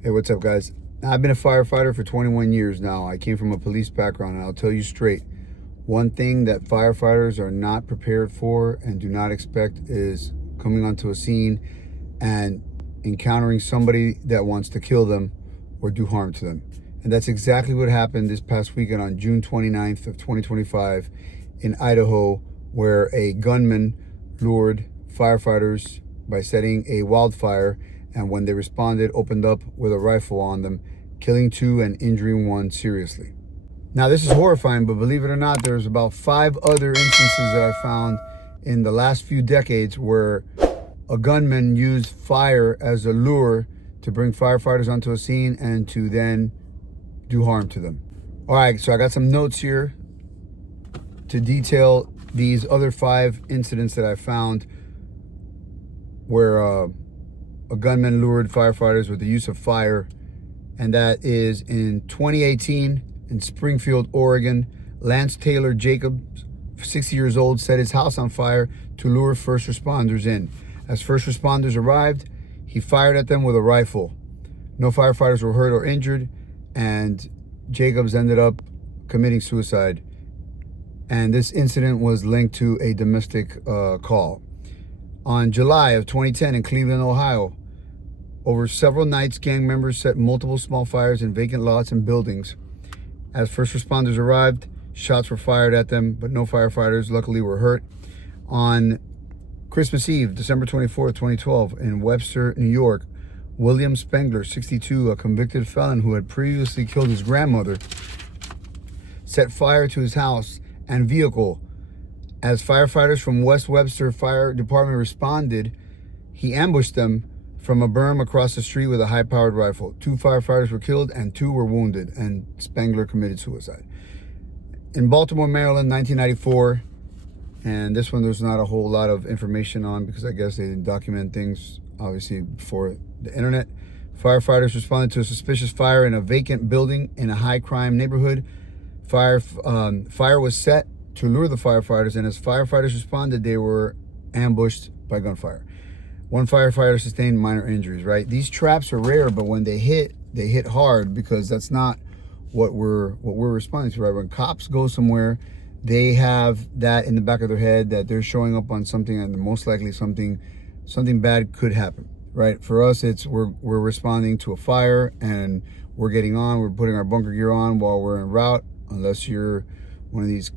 Hey, what's up, guys? I've been a firefighter for 21 years now. I came from a police background, and I'll tell you straight, one thing that firefighters are not prepared for and do not expect is coming onto a scene and encountering somebody that wants to kill them or do harm to them. And that's exactly what happened this past weekend on June 29th of 2025 in Idaho, where a gunman lured firefighters by setting a wildfire, and when they responded, opened up with a rifle on them, killing 2 and injuring 1 seriously. Now, this is horrifying, but believe it or not, there's about 5 other instances that I found in the last few decades where a gunman used fire as a lure to bring firefighters onto a scene and to then do harm to them. All right, so I got some notes here to detail these other 5 incidents that I found where a gunman lured firefighters with the use of fire, and that is in 2018 in Springfield, Oregon. Lance Taylor Jacobs, 60 years old, set his house on fire to lure first responders in. As first responders arrived, he fired at them with a rifle. No firefighters were hurt or injured, and Jacobs ended up committing suicide. And this incident was linked to a domestic call. On July of 2010 in Cleveland, Ohio, over several nights, gang members set multiple small fires in vacant lots and buildings. As first responders arrived, shots were fired at them, but no firefighters luckily were hurt. On Christmas Eve, December 24th, 2012, in Webster, New York, William Spengler, 62, a convicted felon who had previously killed his grandmother, set fire to his house and vehicle. As firefighters from West Webster Fire Department responded, he ambushed them from a berm across the street with a high-powered rifle. 2 firefighters were killed and 2 were wounded, and Spengler committed suicide. In Baltimore, Maryland, 1994, and this one there's not a whole lot of information on because I guess they didn't document things, obviously, before the internet. Firefighters responded to a suspicious fire in a vacant building in a high-crime neighborhood. Fire was set to lure the firefighters, and as firefighters responded, they were ambushed by gunfire. 1 firefighter sustained minor injuries, right? These traps are rare, but when they hit hard, because that's not what we're responding to, right? When cops go somewhere, they have that in the back of their head that they're showing up on something, and most likely something bad could happen, right? For us, it's we're responding to a fire, and we're putting our bunker gear on while we're en route, unless you're one of these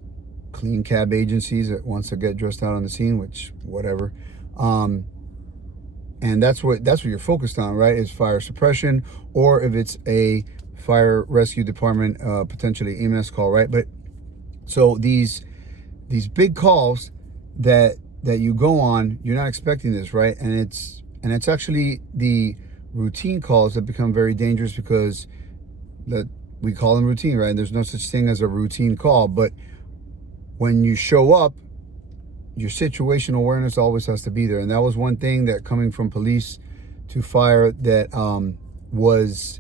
clean cab agencies that wants to get dressed out on the scene, which whatever. And that's what you're focused on, right? Is fire suppression, or if it's a fire rescue department, potentially EMS call, right? But so these big calls that you go on, you're not expecting this, right? And it's actually the routine calls that become very dangerous, because that we call them routine, right? And there's no such thing as a routine call, but when you show up, your situational awareness always has to be there. And that was one thing that, coming from police to fire, that was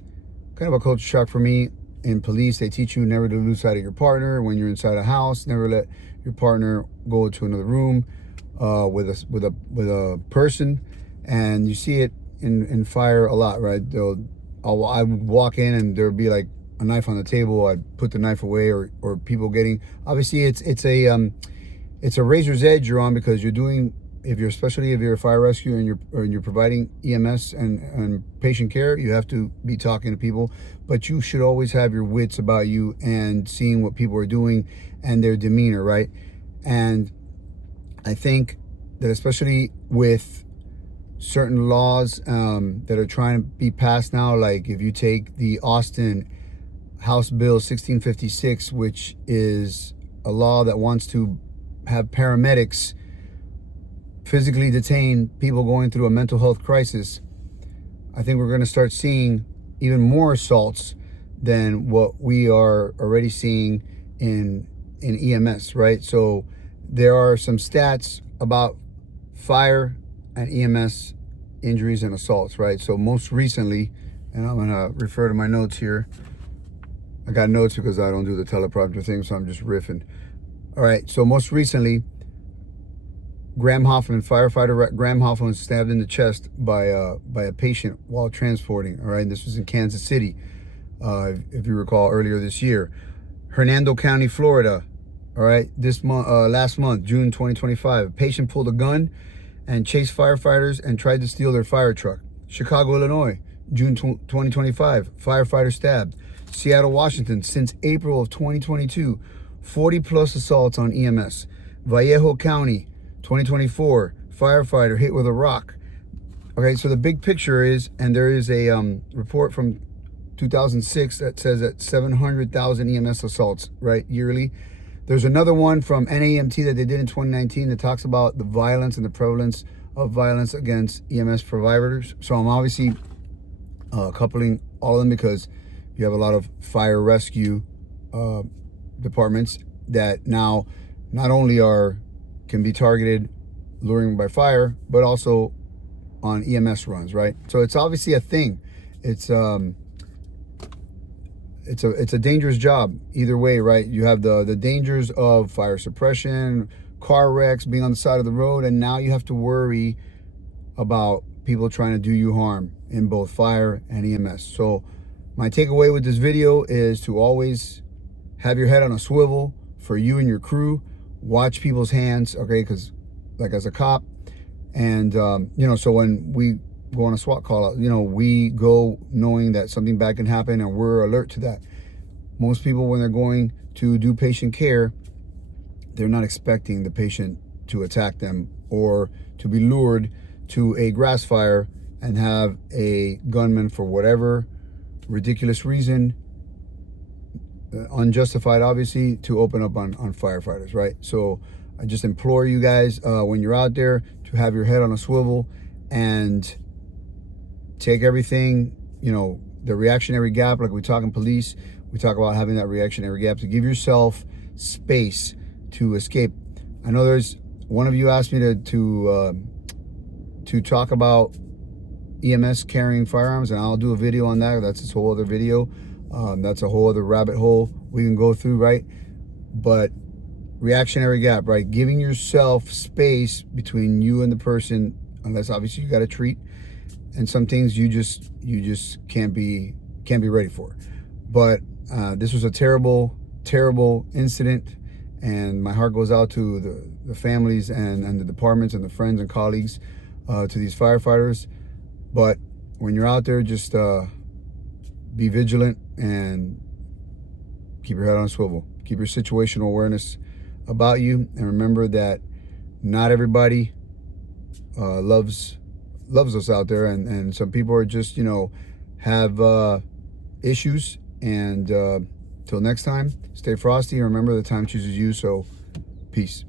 kind of a culture shock for me. In police, they teach you never to lose sight of your partner when you're inside a house. Never let your partner go to another room with a person. And you see it in fire a lot, right? I would walk in and there would be like a knife on the table. I'd put the knife away, or people getting, obviously it's a razor's edge you're on, because especially if you're a fire rescue and you're providing EMS and patient care, you have to be talking to people, but you should always have your wits about you and seeing what people are doing and their demeanor, right? And I think that, especially with certain laws that are trying to be passed now, like if you take the Austin House Bill 1656, which is a law that wants to have paramedics physically detain people going through a mental health crisis, I think we're going to start seeing even more assaults than what we are already seeing in EMS, right? So there are some stats about fire and EMS injuries and assaults, right? So most recently, and I'm going to refer to my notes here. I got notes because I don't do the teleprompter thing, so I'm just riffing. All right, so most recently, Graham Hoffman, firefighter Graham Hoffman, was stabbed in the chest by a patient while transporting. All right, and this was in Kansas City, if you recall, earlier this year. Hernando County, Florida. All right, this month, last month, June 2025, a patient pulled a gun and chased firefighters and tried to steal their fire truck. Chicago, Illinois, June 2025, firefighter stabbed. Seattle, Washington, since April of 2022, 40 plus assaults on EMS. Vallejo County, 2024, firefighter hit with a rock. Okay, so the big picture is, and there is a report from 2006 that says that 700,000 EMS assaults, right, yearly. There's another one from NAMT that they did in 2019 that talks about the violence and the prevalence of violence against EMS providers. So I'm obviously coupling all of them because you have a lot of fire rescue departments that now not only can be targeted, luring by fire, but also on EMS runs, right? So it's obviously a thing. It's a dangerous job either way, right? You have the dangers of fire suppression, car wrecks, being on the side of the road, and now you have to worry about people trying to do you harm in both fire and EMS. So my takeaway with this video is to always have your head on a swivel for you and your crew. Watch people's hands, okay? Because like as a cop, and you know, so when we go on a SWAT call, you know, we go knowing that something bad can happen and we're alert to that. Most people, when they're going to do patient care, they're not expecting the patient to attack them or to be lured to a grass fire and have a gunman, for whatever ridiculous reason, unjustified obviously, to open up on firefighters, right? So I just implore you guys, when you're out there, to have your head on a swivel and take everything, you know, the reactionary gap, like we talk in police, we talk about having that reactionary gap to give yourself space to escape. I know there's one of you asked me to talk about EMS carrying firearms, and I'll do a video on that. That's this whole other video. That's a whole other rabbit hole we can go through, right? But reactionary gap, right? Giving yourself space between you and the person, unless obviously you got to treat, and some things you just can't be ready for. But this was a terrible incident, and my heart goes out to the families and the departments and the friends and colleagues, to these firefighters. But when you're out there, just be vigilant and keep your head on a swivel. Keep your situational awareness about you, and remember that not everybody loves us out there, and some people are just, you know, have issues. And till next time, stay frosty, and remember the time chooses you. So peace.